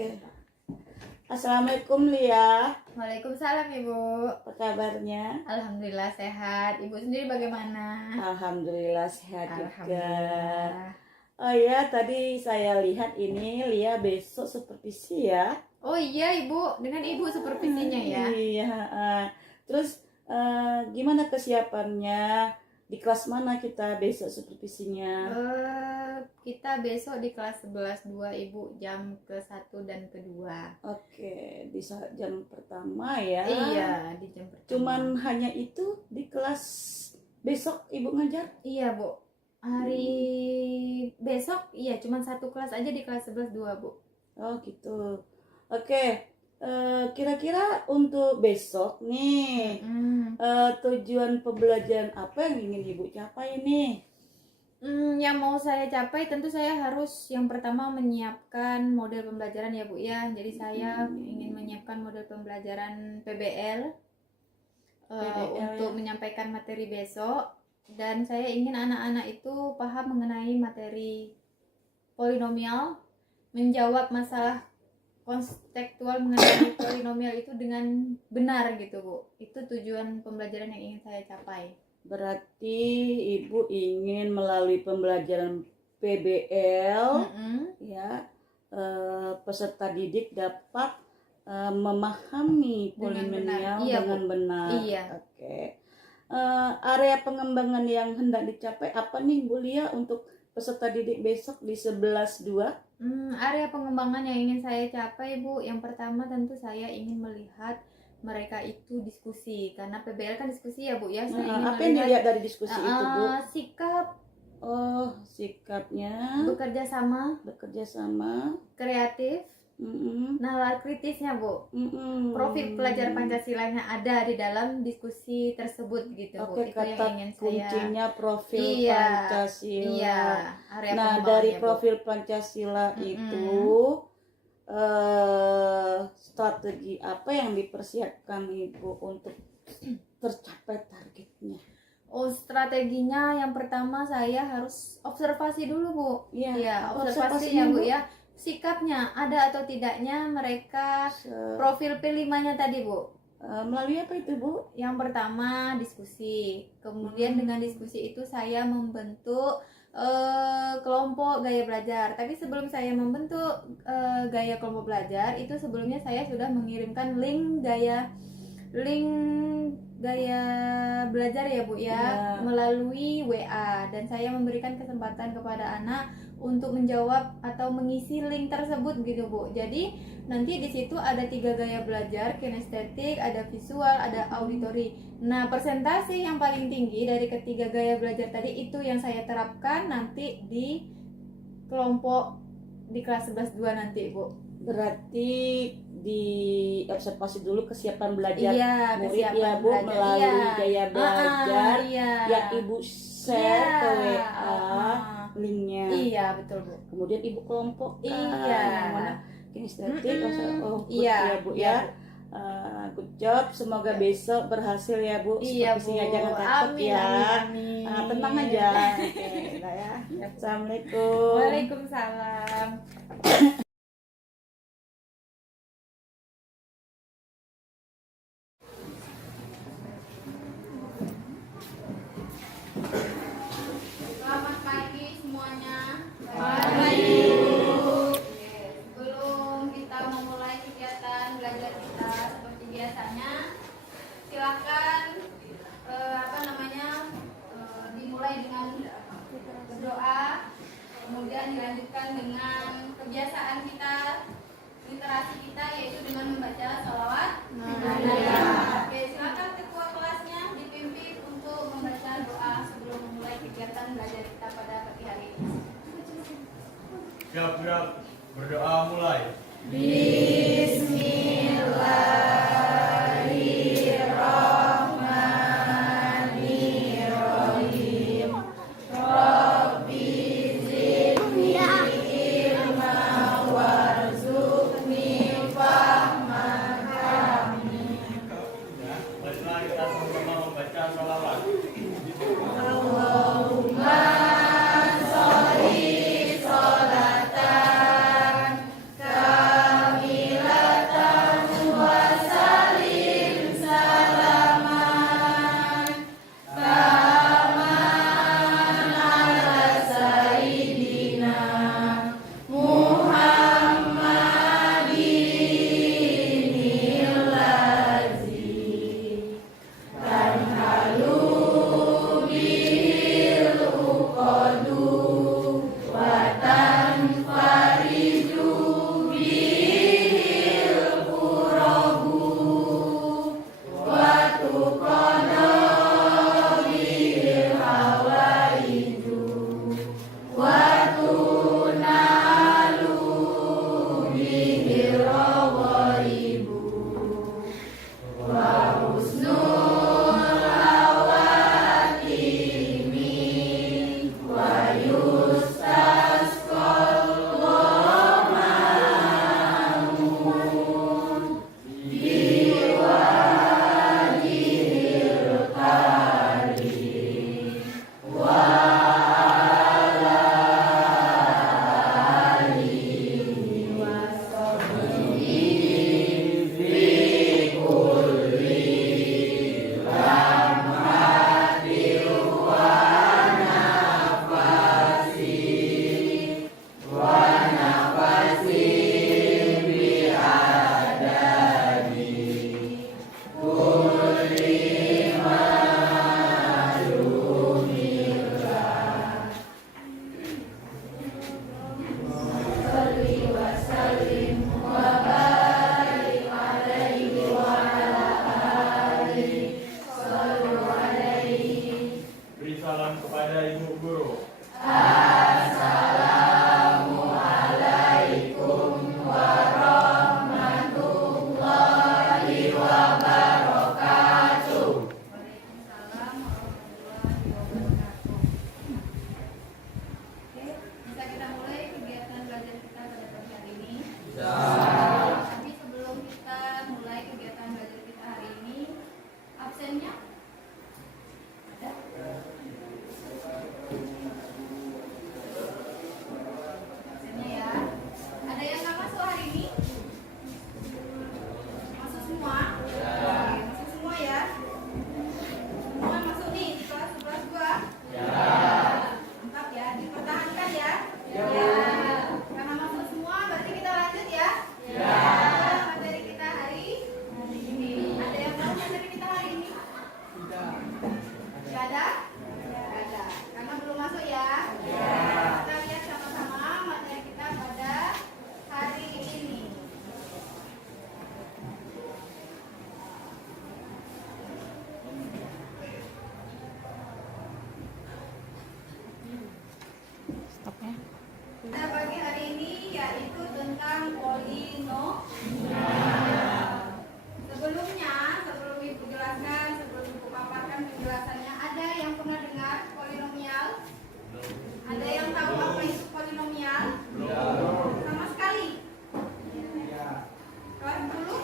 Oke. Assalamualaikum Lia. Waalaikumsalam Ibu. Apa kabarnya? Alhamdulillah sehat. Ibu sendiri bagaimana? Alhamdulillah sehat juga. Alhamdulillah. Oh ya, tadi saya lihat ini Lia besok supervisi ya. Oh iya Ibu, dengan Ibu supervisinya ya. Iya. Terus gimana kesiapannya? Di kelas mana kita besok supervisinya? Kita besok di kelas 11-2 Ibu, jam ke-1 dan ke-2. Oke, di jam pertama ya. Iya, di jam pertama. Cuman hanya itu di kelas besok Ibu ngajar? Iya Bu, hari besok iya cuman satu kelas aja di kelas 11-2 Bu. Oh gitu. Oke, kira-kira untuk besok nih tujuan pembelajaran apa yang ingin Ibu capai nih? Yang mau saya capai tentu saya harus yang pertama menyiapkan model pembelajaran ya Bu ya. Jadi saya ingin menyiapkan model pembelajaran PBL, untuk menyampaikan materi besok. Dan saya ingin anak-anak itu paham mengenai materi polinomial, menjawab masalah konstekstual mengenai polinomial itu dengan benar gitu Bu. Itu tujuan pembelajaran yang ingin saya capai. Berarti Ibu ingin melalui pembelajaran PBL ya, peserta didik dapat memahami polinomial dengan benar. Iya. Oke. Area pengembangan yang hendak dicapai apa nih Bu Lia untuk peserta didik besok di 11-2? Area pengembangan yang ingin saya capai Bu, yang pertama tentu saya ingin melihat mereka itu diskusi, karena PBL kan diskusi ya Bu ya. Saya ingin apa yang dilihat dari diskusi itu Bu? Sikap. Oh, sikapnya. Bekerja sama. Kreatif. Nalar kritisnya Bu. Profil pelajar Pancasilanya ada di dalam diskusi tersebut gitu Bu. Oke, itu yang ingin saya. Kuncinya profil Pancasila. Iya. Area Nah, dari Bu. profil Pancasila itu strategi apa yang dipersiapkan Ibu untuk tercapai targetnya? Oh, strateginya yang pertama saya harus observasi dulu Bu. Iya, observasi ya Bu ya. Sikapnya ada atau tidaknya mereka, profil P5-nya tadi Bu. Melalui apa itu Bu? Yang pertama diskusi. Kemudian dengan diskusi itu saya membentuk kelompok gaya belajar. Tapi sebelum saya membentuk gaya kelompok belajar itu, sebelumnya saya sudah mengirimkan link gaya belajar ya Bu ya, melalui WA, dan saya memberikan kesempatan kepada anak untuk menjawab atau mengisi link tersebut gitu Bu. Jadi nanti di situ ada 3 gaya belajar, kinestetik, ada visual, ada auditori. Nah, persentase yang paling tinggi dari ketiga gaya belajar tadi itu yang saya terapkan nanti di kelompok di kelas 11-2 nanti Bu. Berarti di observasi dulu kesiapan belajar murid ya Bu, belajar. melalui gaya belajar yang Ibu share ke WA linknya. Iya betul Bu. Kemudian Ibu kelompokkan yang mana kinestetik, ya Bu ya. Good job, semoga besok berhasil ya Bu. Supervisinya jangan takut ya. Amin. Tenang aja. Oke, ya. Assalamualaikum. Waalaikumsalam. Selamat pagi semuanya. Pagi. Sebelum kita memulai kegiatan belajar kita seperti biasanya, silakan dimulai dengan berdoa, kemudian dilanjutkan dengan kebiasaan kita, literasi kita, yaitu dengan membaca sholawat. Oke, silakan ketua kelasnya dipimpin untuk membaca doa sebelum memulai kegiatan belajar kita pada pagi hari ini. Siap, berdoa mulai. Bismillahirrahmanirrahim. Rabbi zidni ilma warzuqni fahman. Baiklah, kita sama-sama membaca sholawat. Allahumma sholli sholatan kepada Ibu Guru. Waalaikumsalam warahmatullahi wabarakatuh. Oke, bisa kita mulai kegiatan belajar kita pada pagi hari ini? Bisa. Tapi sebelum kita mulai kegiatan belajar kita hari ini, absennya ada? Absennya ya. Ada yang nggak masuk hari ini? Masuk semua? Oke, masuk semua ya. Semua masuk nih di kelas 11 gua? Ya. Mantap ya, dipertahankan ya? Ya. Karena masuk semua berarti kita lanjut ya? Ya. Materi kita hari ini. Ada yang tahu materi kita hari ini? Tidak. Tidak ada? Tidak ada. Karena belum masuk ya? Ya. Kita lihat sama-sama materi kita pada hari ini. Pada pagi hari ini yaitu tentang polinomial. Sebelumnya, sebelum Ibu jelaskan, sebelum Ibu paparkan penjelasannya, ada yang pernah dengar polinomial? Ada yang tahu apa itu polinomial? Sama sekali? Kelas dulu?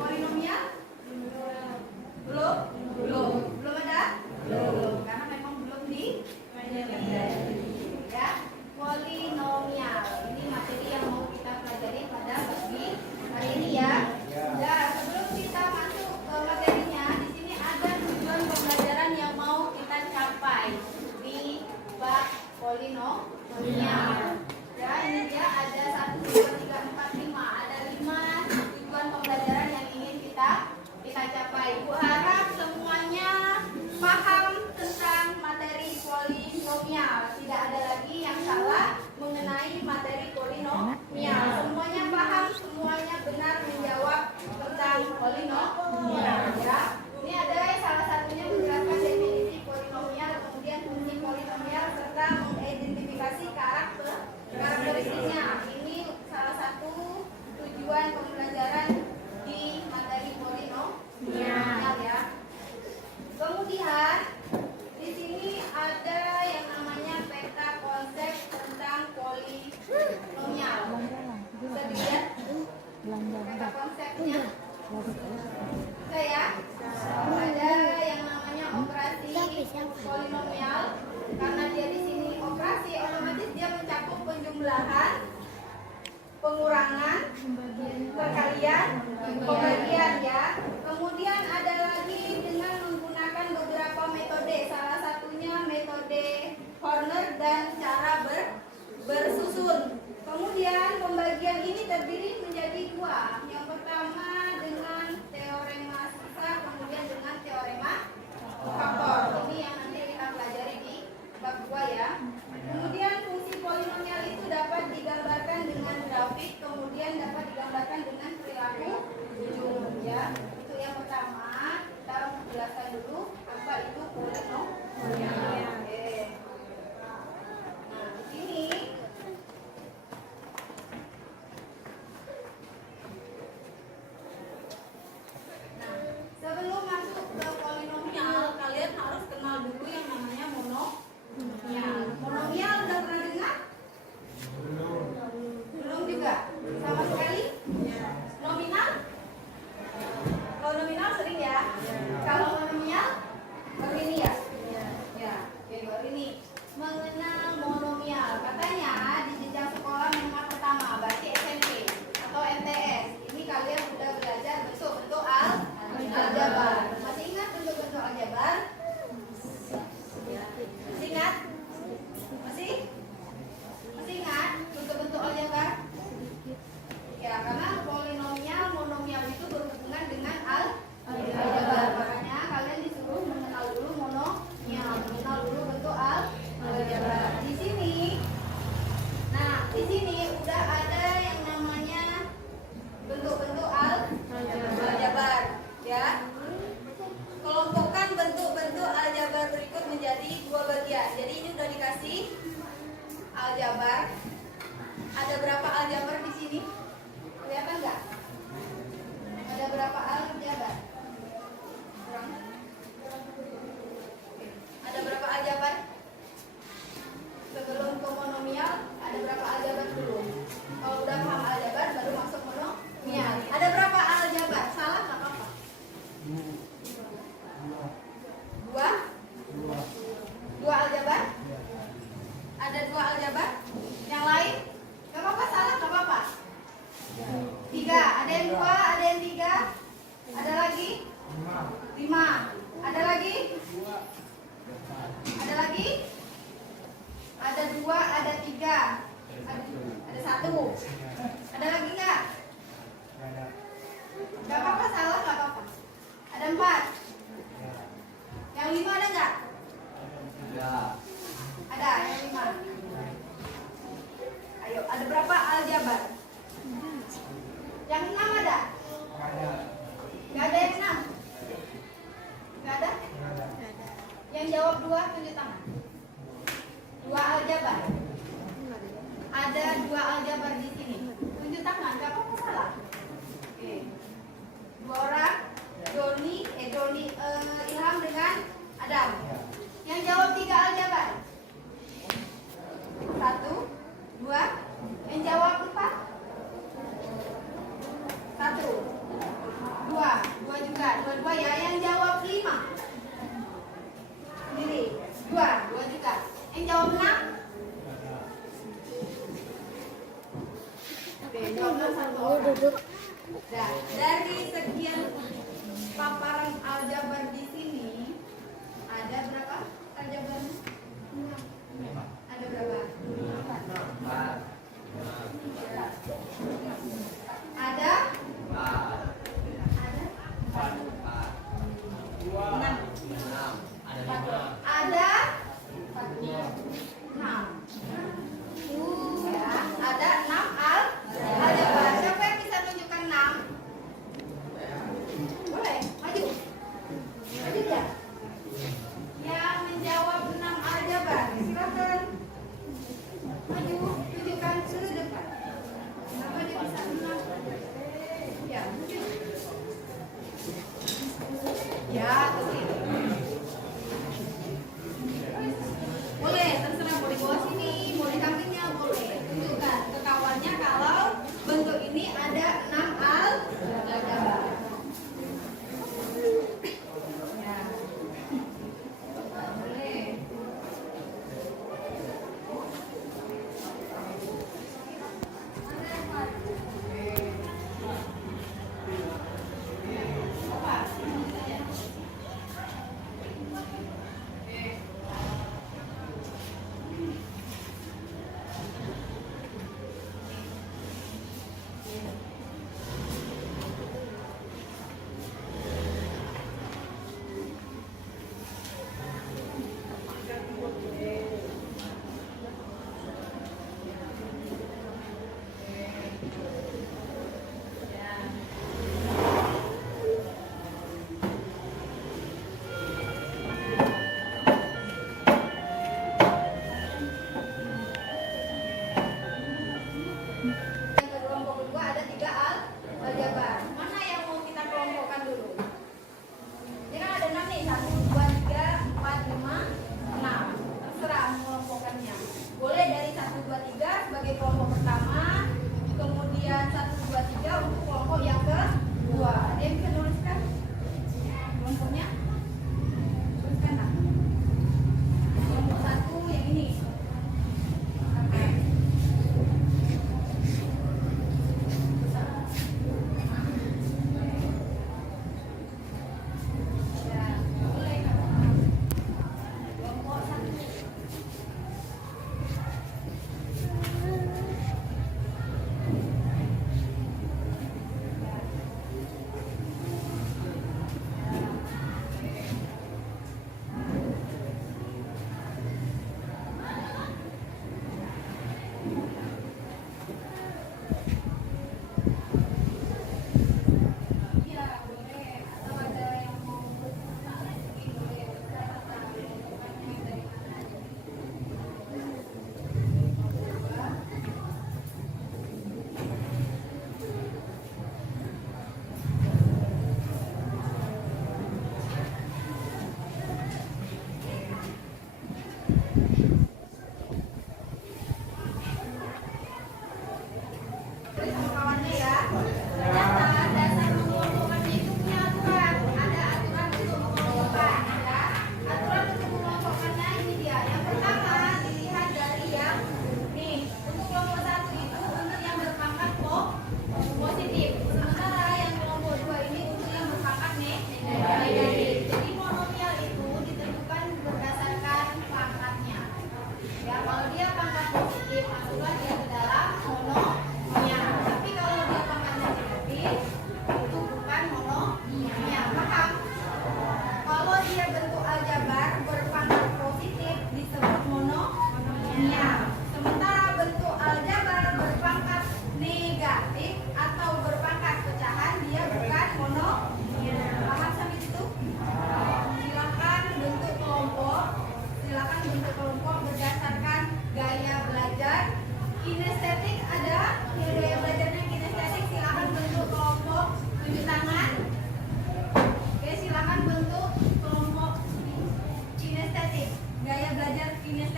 Polinomial? Belum? Belum ada? Belum. Karena memang belum di ya. Polinomial ini materi yang mau kita pelajari pada pagi hari ini ya. Nah, sebelum kita masuk ke materinya, di sini ada tujuan pembelajaran yang mau kita capai di bab polinomial. Ya, ini dia ada 1, 2, 3, 4, 5. Ada 5 tujuan pembelajaran yang ingin kita capai. Bu harap semuanya paham tentang materi polinomial. Tidak ada lagi yang salah mengenai materi polinomial. Semuanya paham, semuanya benar menjawab tentang polinomial ya. Ini ada salah satunya menjelaskan definisi polinomial, kemudian fungsi polinomial serta mengidentifikasi karakteristiknya. Ini salah satu tujuan pembelajaran di materi polinomial ya. Kemudian di sini ada yang namanya peta konsep tentang polinomial. Bisa dilihat peta konsepnya? Bisa ya? Ada yang namanya operasi polinomial. Karena dia di sini operasi, otomatis dia mencakup penjumlahan, pengurangan, perkalian, pembagian ya. Kemudian ada lagi dengan menggunakan beberapa metode, salah satunya metode Horner dan cara bersusun. Kemudian pembagian ini terdiri menjadi 2. Yang pertama dengan teorema sisa, kemudian dengan teorema faktor. Ini yang nanti kita pelajari di bab 2 ya. Kemudian fungsi polinomial itu dapat digambarkan dengan grafik, kemudian dapat digambarkan dengan perilaku ujung ya. Itu yang pertama. Kita jelaskan dulu apa itu polinomial. Oke. Nah, di sini sebelum masuk ke polinomial, kalian harus kenal dulu yang namanya monomial. Monomial udah pernah dengar? Belum juga? Sama sekali? Nominal? Kalau nominal sering ya? Kalau monomial? Baru ini ya? Ya, oke, baru ini. Mengenal monomial. Katanya di jenjang sekolah menengah pertama, berarti SMP atau MTS. Ini kalian sudah belajar bentuk-bentuk aljabar. Masih ingat bentuk-bentuk aljabar? Masih ingat? Masih? Masih ingat bentuk-bentuk aljabar? Ya, karena polinomial, monomial itu berhubungan dengan aljabar. Makanya kalian disuruh mengenal dulu monomial, mengenal dulu bentuk aljabar. Di sini, nah di sini udah ada yang namanya bentuk-bentuk aljabar, ya. Jadi ini udah dikasih aljabar. Ada berapa aljabar di sini? Kelihatan nggak? Ada berapa aljabar? Kurang? Ada berapa aljabar? Sebelum ke monomial, ada berapa aljabar dulu? Kalau udah paham aljabar, baru masuk monomial. Ada berapa aljabar? Salah nggak apa-apa? Dua? Dua aljabar? Ada dua aljabar? Yang lain? Gak apa-apa, salah gak apa-apa. Tiga, ada yang dua, ada yang tiga. Ada lagi? Lima. Ada lagi? Ada lagi? Ada dua, ada tiga. Ada satu. Ada lagi nggak? Gak apa-apa, salah gak apa-apa. Ada empat. Yang lima ada nggak? Ada, yang lima. Ayo, ada berapa aljabar? Yang enam ada? Gak ada yang enam? Gak ada? Yang jawab dua, tunjuk tangan. Dua aljabar. Ada dua aljabar di sini. Tunjuk tangan, gak apa-apa salah. Oke. Dua orang, Doni, Ilham dengan Adam. Yang jawab tiga aljabar. Satu, dua. Yang jawab empat. Satu, dua, dua juga, dua ya. Yang jawab lima. Sendiri, dua juga. Yang jawab enam. Oke, jawab enam satu orang. Nah, dari sekian paparan aljabar di sini, ada berapa aljabar? Ada berapa? Ada? Enam. Ada? Enam. Ya, ada 6 aljabar. Siapa yang bisa tunjukkan 6?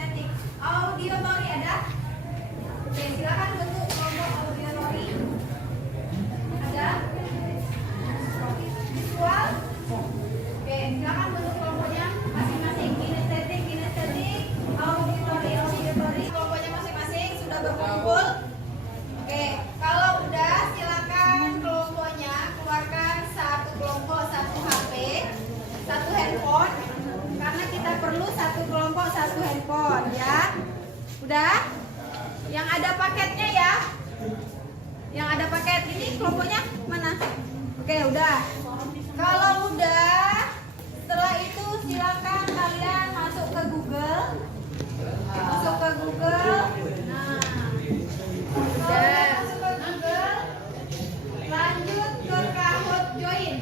kinestetik. Auditory ada? Oke, silakan bentuk kelompok auditory. Ada? Visual? Oke, silakan bentuk kelompoknya masing-masing. Kinestetik, auditory. Kelompoknya masing-masing sudah berkumpul. Oke, kalau udah silakan kelompoknya keluarkan satu kelompok, satu HP, satu handphone. Karena kita perlu satu kelompok, satu handphone ya. Udah? Yang ada paketnya ya. Yang ada paket ini kelompoknya mana? Oke, udah. Kalau udah, setelah itu silakan kalian masuk ke Google. Masuk ke Google. Nah, udah masuk ke Google. Lanjut ke Kahoot Join.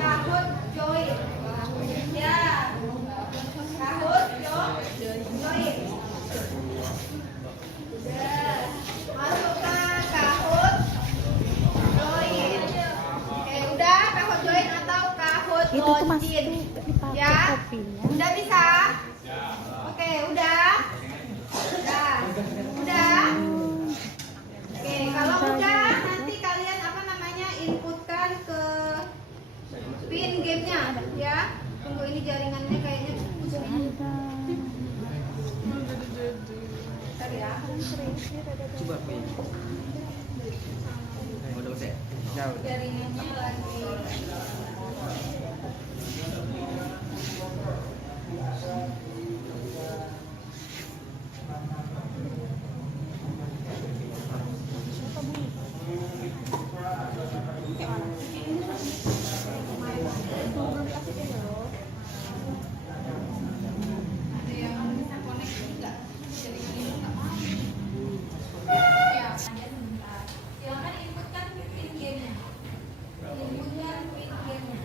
Kahoot Join. Ya. Kahoot Join. Udah. Masuk ke Kahoot Join. Oke, udah Kahoot Join atau Kahoot Itu tuh masih Login. dipakai Ya. kopinya. Udah bisa? Oke, udah. Udah. Oke, kalau udah nanti kalian apa namanya inputkan ke pin gamenya ya. Tunggu ini jaringannya kayaknya putus ini. Bentar ya. Coba Pi. Udah usah. Jauh. Jaringannya lagi. Ada yang bisa connect enggak? Jaringan ini enggak mau. Ya, sebentar. Silakan inputkan pin gamenya. Inputkan pin gamenya.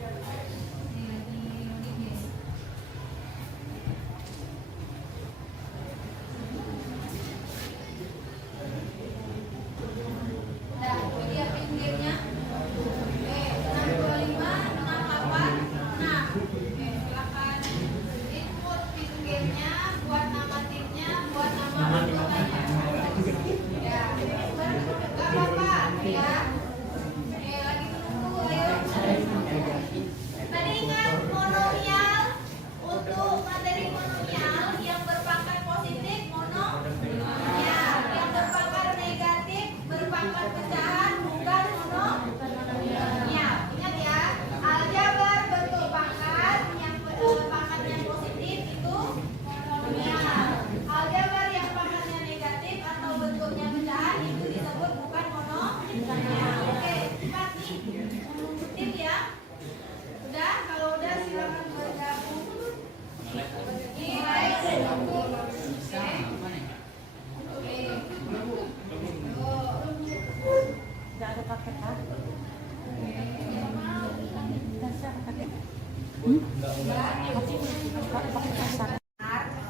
Ini lagi loading game. Nah, ini dia pin gamenya. Oke, 625, 686. Oke, silakan input pin gamenya, buat nama timnya, buat nama anggotanya. Ya, nggak apa-apa ya. Oke, lagi menunggu, ayo. Tadi ingat monomial, untuk materi monomial yang berpangkat positif monomial, yang berpangkat negatif berpangkat pecahan bukan monomial. Ingat ya, aljabar bentuk pangkat yang pangkatnya positif itu monomial. Aljabar yang pangkatnya negatif atau bentuknya pecahan itu disebut bukan monomial. Oke, cepat nih, ngikutin ya. Udah, kalau udah silakan bergabung. Ini baik. Oke. Nggak ada paket ah.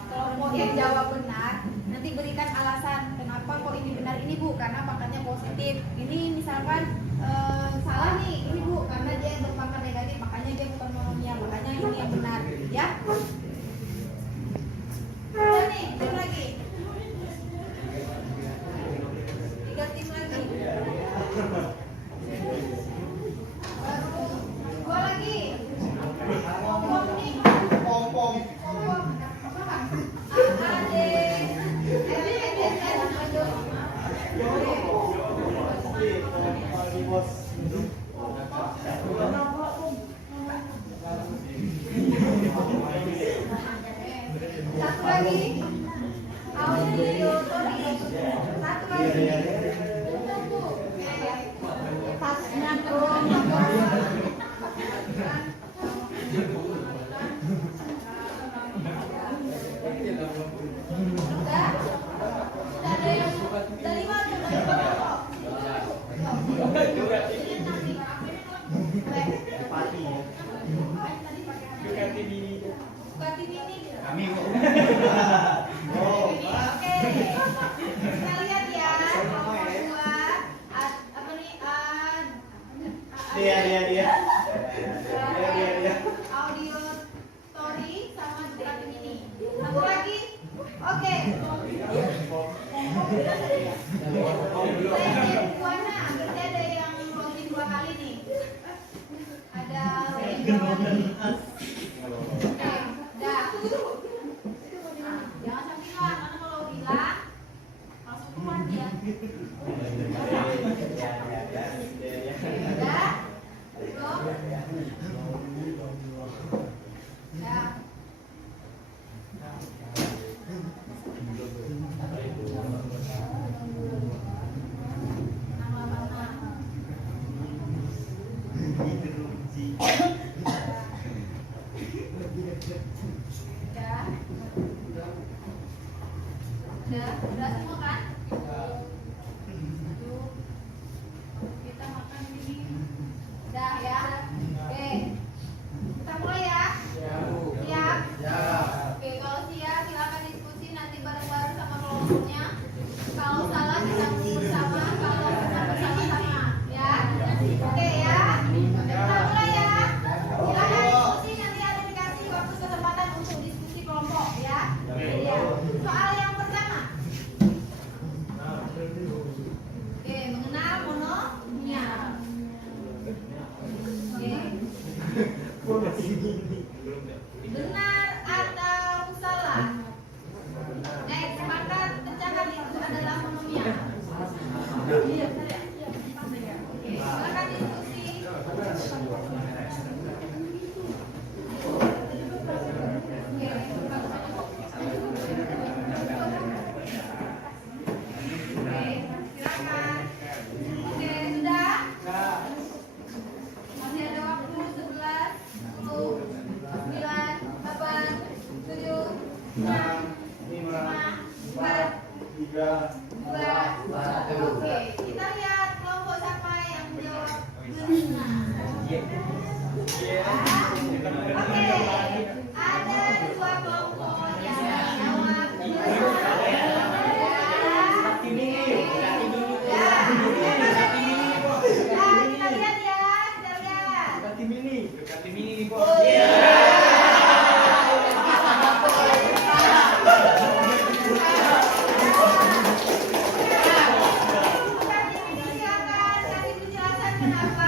Kelompok yang jawab benar, nanti berikan alasan kenapa kok ini benar ini Bu, karena pangkatnya positif. Ini misalkan salah nih, ini Bu, karena dia berpangkat negatif, makanya dia bukan monomial, makanya ini yang benar, ya. Udah nih, tim lagi. 3 tim lagi. Baru 2 lagi. Pom nih. Pom. Satu lagi. Audio Tori. Satu lagi. Tasnya ada yang dari mana? Bupati ini. Kami Oke. Kita lihat ya. Kelompok 2 apa nih? dia. Audio Tori sama Bupati ini. Satu lagi. Dah. Jangan sampai hilang, karena kalau hilang langsung keluar dia. Dah. Belum? Dah. Udah semua kan? Yuk, kita makan ini. Udah ya? Oke, kita mulai ya? Siap? Oke, kalau siap silakan diskusi nanti bareng-bareng sama kelompoknya. Kalau salah kita bersama, kalau benar bersama-sama. Ya? Oke ya? Kita mulai ya? Silakan diskusi, nanti ada dikasih waktu kesempatan untuk diskusi kelompok ya? Iya. Soal yang pertama. Oke, mengenal monomia. Oke. Benar atau salah? Next, maka pecahan itu adalah monomia. Oke, silakan diskusi. Oke, kita lihat kelompok siapa yang menjawab benar. Oke, ada dua kelompok yang menjawab benar. Kita lihat ya, kita lihat. Silakan kasih penjelasan kenapa.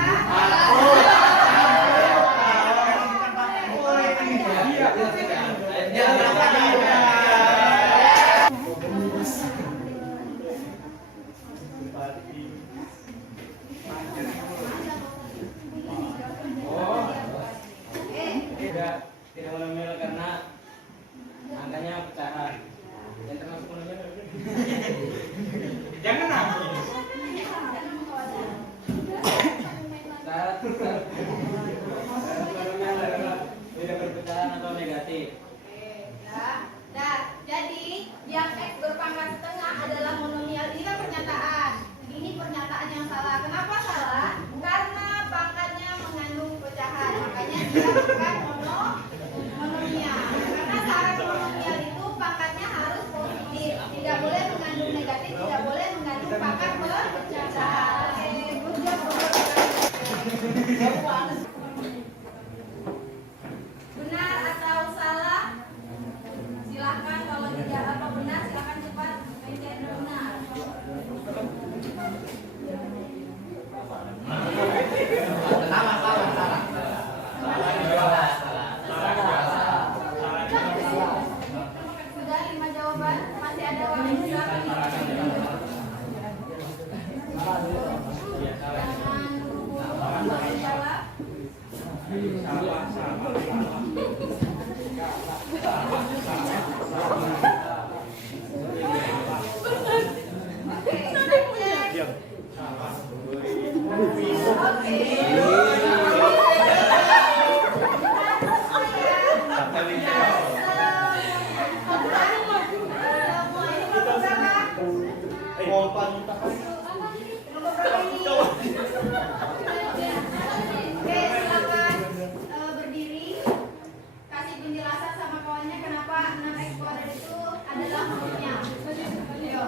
Tidak monomil karena angkanya pecahan. Yang termasuk monomil. Jangan nangis. Syarat monomil adalah tidak berpecahan atau negatif. Nah, jadi yang X berpangkat setengah adalah monomial. Ini kan pernyataan. Ini pernyataan yang salah. Kenapa salah? Karena pangkatnya mengandung pecahan. Makanya dia bukan monomial. Karena syarat monomial itu pangkatnya harus positif. Tidak boleh mengandung negatif, tidak boleh mengandung pangkat berpecahan. Benar atau salah? Silahkan kalau tidak apa benar silahkan cepat pencet benar. Sudah 5 jawaban, masih ada waktu silahkan. Jangan buru-buru jawab. Oke, silakan berdiri, kasih penjelasan sama kawannya kenapa 6 eksplorer itu adalah monomia. Ayo,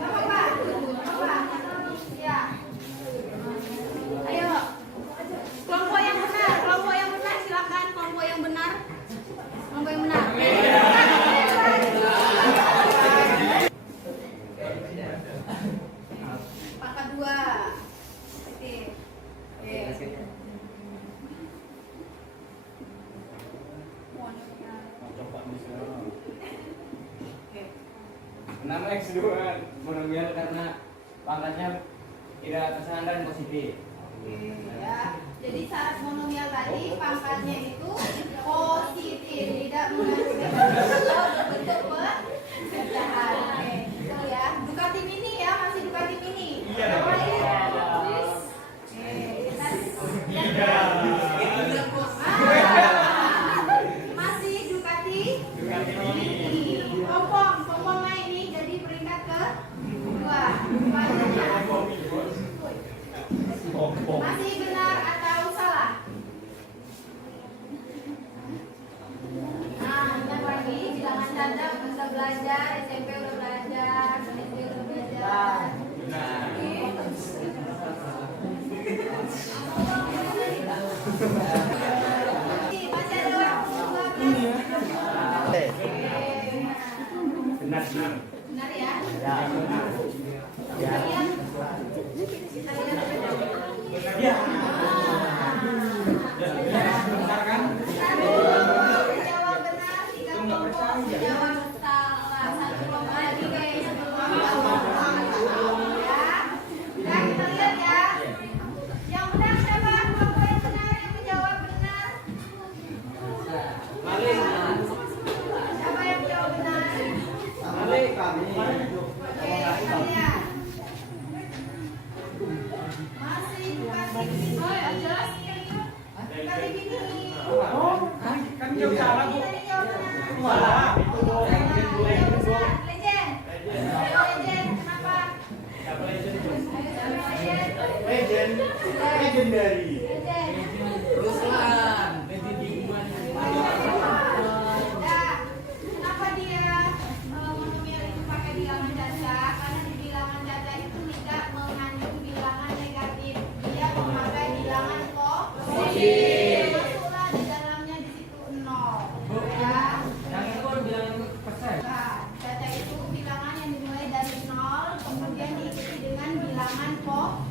nggak apa-apa, ya. Ayo, kelompok yang benar, silakan kelompok yang benar. Nama X2 monomial karena pangkatnya tidak tersahan dan positif. Ya, jadi syarat monomial tadi pangkatnya itu positif, tidak mengandung berbentuk pecahan. Oke, itu ya. Ducati Mini ya, masih Ducati Mini. Iya. Oke, kita Iya. masih Ducati Ducati Mini. Mini. Pompong naik nih jadi peringkat ke dua. Selanjutnya. Masih benar atau salah? Nah, ingat lagi bilangan tanda udah belajar, SMP udah belajar, SD udah belajar. Masih ada waktu 12 Benar. Benar ya? Ya. Kalian? Ya. Jawab benar, 3 kelompok. Jawab salah, 1 kelompok lagi kayaknya belum ya. Dan kita lihat ya. Yang benar siapa? Kelompok yang benar yang menjawab benar. Siapa yang menjawab benar? Oke, kita lihat. Masih Ducati Mini. Oh, ya jelas Ducati Mini. Kan jauh salah Bu. Tadi jawabannya. Salah. Legend. Legend. Kenapa? Siapa legend Bu? Legend. Legendary. Legend. Ruslan. Legend Nah, kenapa dia monomial itu pakai bilangan caca? Karena di bilangan caca itu tidak mengandung bilangan negatif. Dia memakai bilangan positif. Masuklah di dalamnya di situ 0. Ya. Yang itu kan bilang persen. Nah, caca itu bilangan yang dimulai dari 0 kemudian diikuti dengan bilangan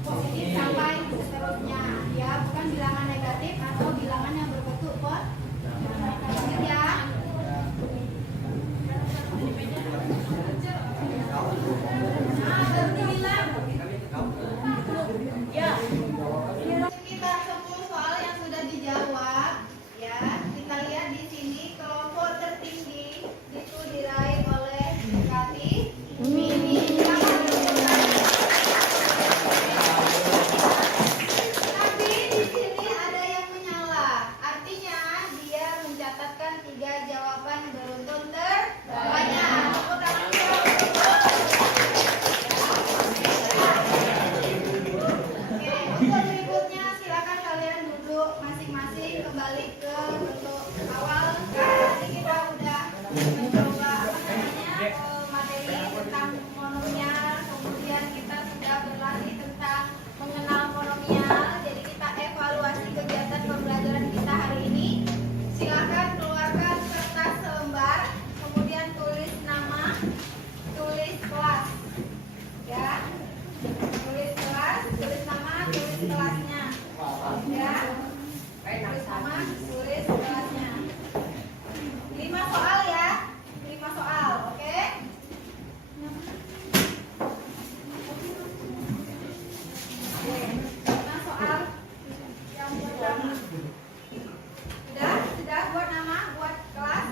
positif sampai seterusnya. Ya, bukan bilangan negatif atau bilangan yang berbentuk positif ya. Nah, baru dibilang. Ya. Kita 10 soal yang sudah dijawab. Ya, kita lihat di sini kelompok tertinggi itu diraih oleh Ducati Mini. Tapi di sini ada yang menyalah. Artinya dia mencatatkan 3 jawaban beruntun terbanyak. Tepuk tangan dulu. Oke, untuk berikutnya silakan kalian duduk masing-masing kembali ke bentuk awal. Tadi kita udah mencoba materi tentang monomial, kemudian kita sudah berlatih tentang mengenal monomial. Jadi kita evaluasi kegiatan pembelajaran kita hari ini. Silakan keluarkan kertas selembar, kemudian tulis nama, tulis kelas. Ya. Tulis kelas, tulis nama, tulis kelasnya. Ya. Tulis nama, tulis kelasnya. 5 soal ya. 5 soal, oke? Oke, 5 soal yang pertama. Sudah buat nama, buat kelas.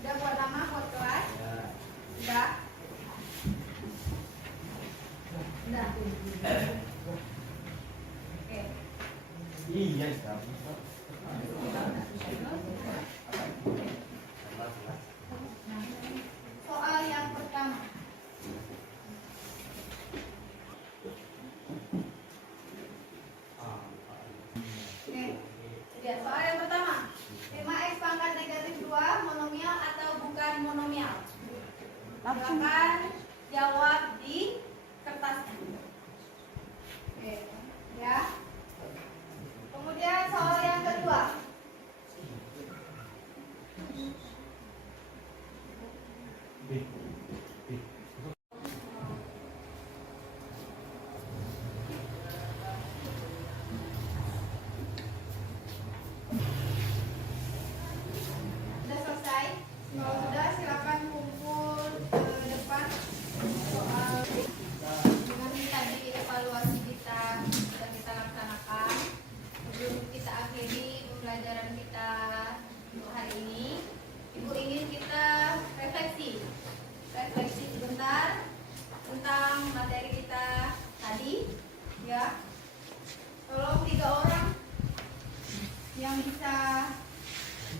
Sudah buat nama, buat kelas. Sudah. Sudah. Oke. Iya, Soal yang pertama. Oke. Lihat soal yang pertama. 5x pangkat negatif 2 monomial atau bukan monomial? Silakan jawab di kertasnya. Oke, ya. Kemudian soal yang kedua. Sudah selesai? Kalau sudah silakan kumpul materi kita tadi ya. Tolong 3 orang yang bisa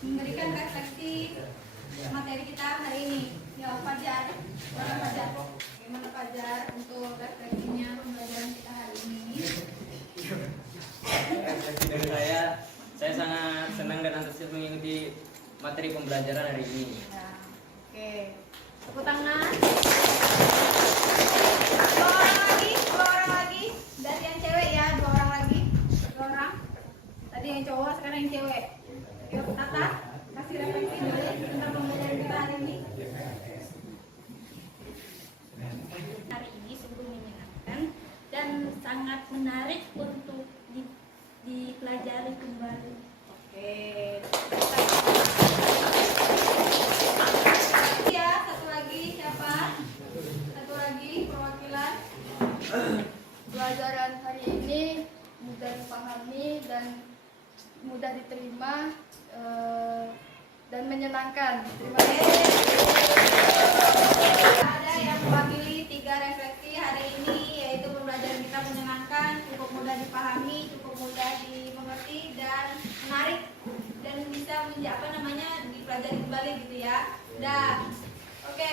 memberikan refleksi materi kita hari ini. Ya, Fajar. Gimana Fajar untuk refleksinya pembelajaran kita hari ini? Refleksi dari saya sangat senang dan antusias mengikuti materi pembelajaran hari ini. Ya, oke. Tepuk tangan. 2 orang lagi. Dari yang cewek ya, 2 orang lagi. 2 orang. Tadi yang cowok, sekarang yang cewek. Yuk, Tata, kasih refleksi dulu tentang pembelajaran kita hari ini. Hari ini sungguh menyenangkan dan sangat menarik untuk dipelajari kembali. Oke. Ya, satu lagi siapa? Satu lagi perwakilan. Pelajaran hari ini mudah dipahami dan mudah diterima dan menyenangkan. Terima kasih. Ada yang mewakili 3 refleksi hari ini, yaitu pembelajaran kita menyenangkan, cukup mudah dipahami, cukup mudah dimengerti dan menarik dan bisa dipelajari kembali gitu ya. Oke,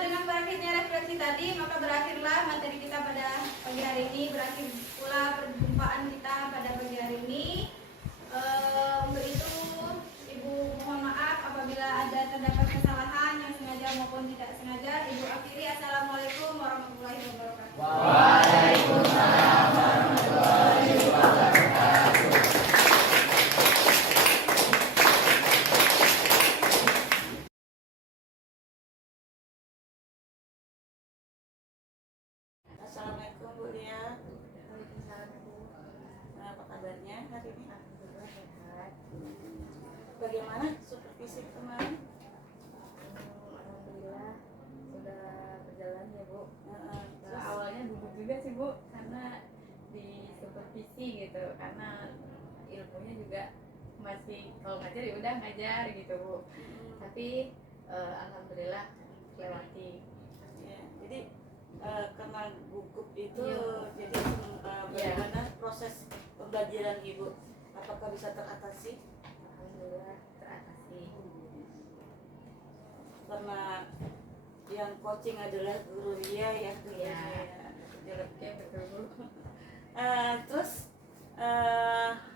dengan berakhirnya refleksi tadi, maka berakhirlah materi kita pada pagi hari ini, berakhir pula perjumpaan kita pada pagi hari ini. Untuk itu, Ibu mohon maaf apabila ada terdapat kesalahan yang sengaja maupun tidak sengaja. Ibu akhiri, Assalamualaikum warahmatullahi wabarakatuh. Waalaikumsalam warahmatullahi wabarakatuh. Assalamualaikum Bu Lia. Apa kabarnya hari ini? Bagaimana supervisi kemarin? Alhamdulillah sudah berjalan ya Bu. Terus Awalnya gugup juga sih Bu, karena di supervisi gitu, karena ilmunya juga masih kalau ngajar ya udah ngajar gitu Bu. Tapi alhamdulillah lewati. ya, jadi karena gugup itu, Iya. jadi bagaimana proses pembelajaran Ibu? Apakah bisa teratasi? Alhamdulillah teratasi. Karena yang coaching adalah guru Lia ya, guru Iya. Lia. Ya betul Bu. Terus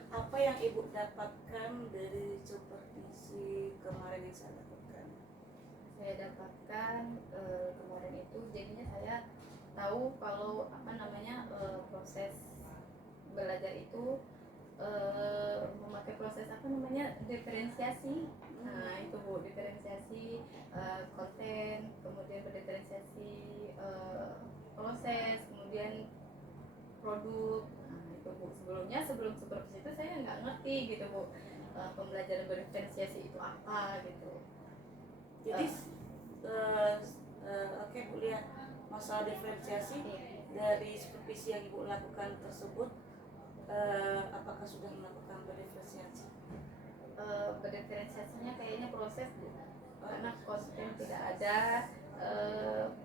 apa yang Ibu dapatkan dari supervisi kemarin yang saya lakukan? Saya dapatkan kemarin itu jadinya saya tahu kalau proses belajar itu memakai proses diferensiasi. Nah itu Bu, diferensiasi konten, kemudian berdiferensiasi proses, kemudian produk. Nah itu Bu, sebelum supervisi itu saya nggak ngerti gitu Bu, pembelajaran berdiferensiasi itu apa gitu. Jadi oke Bu Lia, masalah diferensiasi dari supervisi yang Ibu lakukan tersebut, apakah sudah melakukan berdiferensiasi? Berdiferensiasinya kayaknya proses Bu, karena konten tidak ada,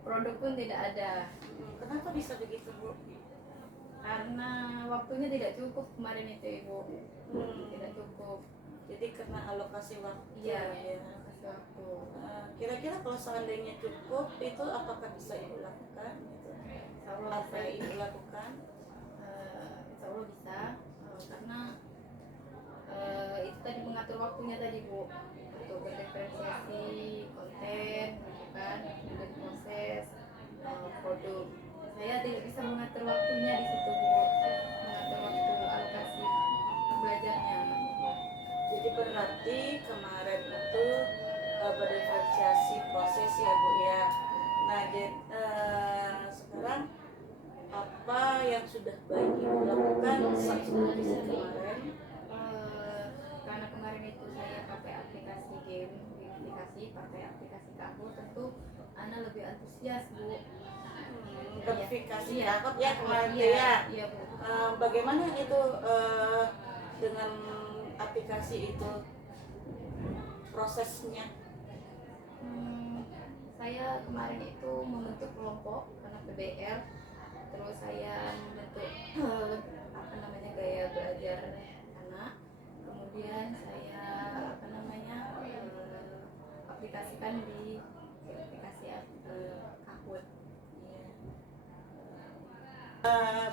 produk pun tidak ada, Kenapa bisa begitu Bu? karena waktunya tidak cukup kemarin itu Ibu. Tidak cukup. Jadi karena alokasi waktu. Iya, ya. kasih waktu. Kira-kira kalau seandainya cukup, itu apakah bisa Ibu lakukan? Gitu? Insya Allah Apa yang Ibu lakukan? Insya Allah bisa, karena itu tadi mengatur waktunya tadi Bu, untuk berdiferensiasi konten, gitu kan, dan proses produk. Saya tidak bisa mengatur waktunya di situ Bu, mengatur waktu alokasi belajarnya. Jadi berarti kemarin itu berdiferensiasi proses ya Bu ya. Nah, sekarang apa yang sudah baik Ibu lakukan saat supervisi kemarin? Karena kemarin itu saya pakai aplikasi game, pakai aplikasi Kahoot, tentu Ana lebih antusias Bu. Verifikasi Iya. Kahoot ya kemarin tuh Iya, ya. iya Bu. Bagaimana itu dengan aplikasi itu prosesnya? Saya saya kemarin itu membentuk kelompok karena PBL, terus saya membentuk apa namanya gaya belajar anak, kemudian saya apa namanya aplikasikan di aplikasi Kahoot.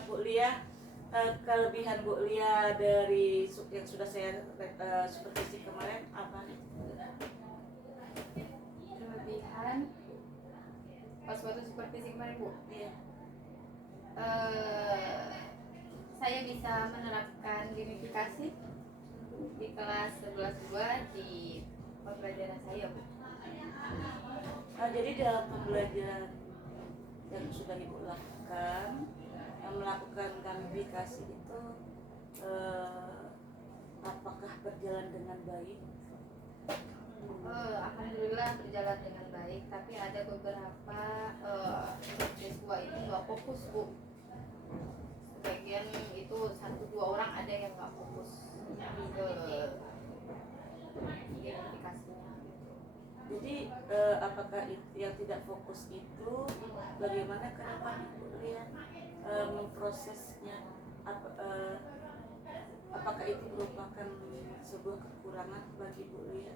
Bu Lia, kelebihan Bu Lia dari yang sudah saya supervisi kemarin apa nih? Kelebihan pas waktu supervisi kemarin Bu, Iya. saya bisa menerapkan gamifikasi di kelas 11-2 di pembelajaran saya Bu. Jadi dalam pembelajaran yang sudah Ibu lakukan, yang melakukan gamifikasi itu apakah berjalan dengan baik? Alhamdulillah berjalan dengan baik, tapi ada beberapa siswa itu nggak fokus Bu. Sebagian itu 1-2 orang ada yang nggak fokus ke gamifikasinya. Jadi apakah yang tidak fokus itu bagaimana ke depan Ibu lihat memprosesnya? Apakah itu merupakan sebuah kekurangan bagi Bu Lia?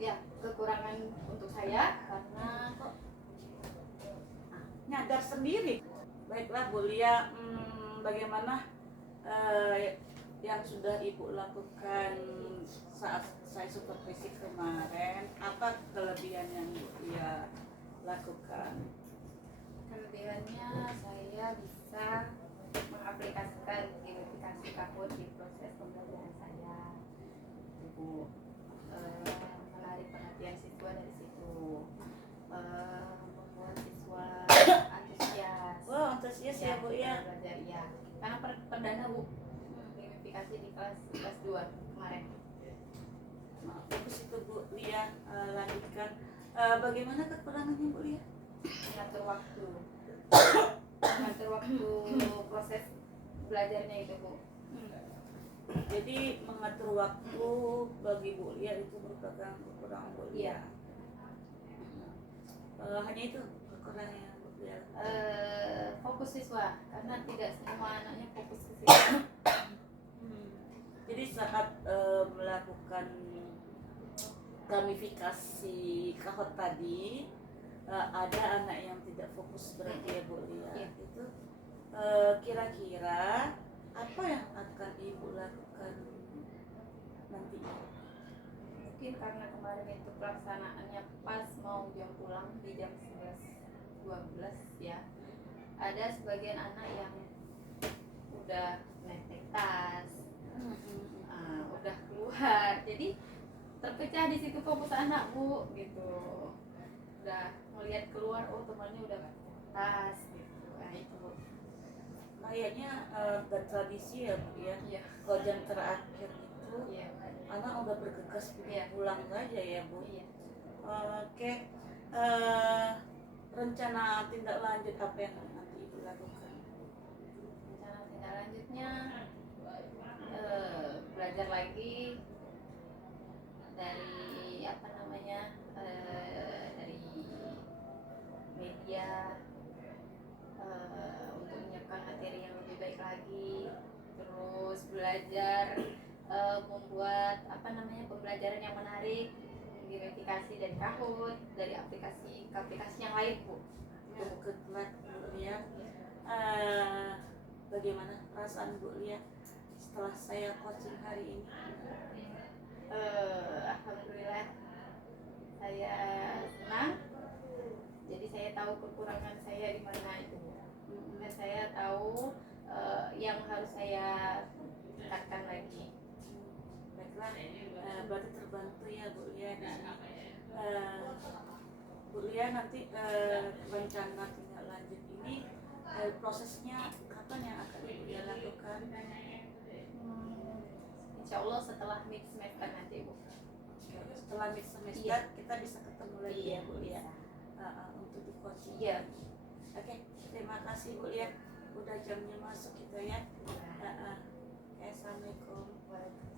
Ya, kekurangan untuk saya karena kok Nyadar sendiri. Baiklah Bu Lia, bagaimana yang sudah Ibu lakukan saat saya supervisi kemarin? Apa kelebihan yang Bu Lia lakukan? kelebihannya saya bisa mengaplikasikan gamifikasi Kahoot di proses pembelajaran saya. Ibu menarik perhatian siswa dari situ, membuat siswa antusias. Wow, antusias ya Bu ya. Belajar ya. Karena perdana Bu gamifikasi di kelas 2 kemarin. Maaf, fokus itu Bu Lia lanjutkan. Bagaimana kekurangannya Bu Lia? mengatur waktu proses belajarnya itu Bu. Jadi mengatur waktu bagi Bu Lia itu merupakan kekurangan Bu Lia. Hanya itu kekurangannya Bu Lia. Fokus siswa karena tidak semua anaknya fokus ke siswa. Jadi saat melakukan gamifikasi Kahoot tadi ada anak yang tidak fokus berarti ya Bu Lia. Iya. Itu kira-kira apa yang akan Ibu lakukan nantinya? Mungkin karena kemarin itu pelaksanaannya pas mau jam pulang di jam 11.12 ya. Ada sebagian anak yang udah netek tas, udah keluar. Jadi terpecah di situ fokus anak Bu gitu. Udah melihat keluar, oh temannya udah tas gitu. Nah itu Bu. Kayaknya bertradisi ya Bu ya. Iya. Kalau jam terakhir itu Iya. anak udah bergegas Iya. pulang saja ya Bu. Iya. Oke. Rencana tindak lanjut apa yang nanti Ibu lakukan? Rencana tindak lanjutnya belajar lagi dari apa namanya dari media untuk menyiapkan materi yang lebih baik lagi, terus belajar membuat apa namanya pembelajaran yang menarik, gamifikasi dari Kahoot, dari aplikasi ke aplikasi yang lain Bu. Ya, good luck Bu Lia. Bagaimana perasaan Bu Lia setelah saya coaching hari ini? Alhamdulillah saya senang. Jadi saya tahu kekurangan saya di mana itu, dan saya tahu yang harus saya tingkatkan lagi. Baiklah, berarti terbantu ya Bu Lia di sini. Bu Lia nanti rencana tindak lanjut ini prosesnya kapan yang akan Bu Lia lakukan? Insya Allah setelah mid semester nanti Bu. Setelah mid semester Iya. kita bisa ketemu lagi ya Bu Lia untuk di coaching. Iya. Oke, terima kasih Bu Lia. Udah jamnya masuk gitu ya. Assalamualaikum. Waalaikumsalam.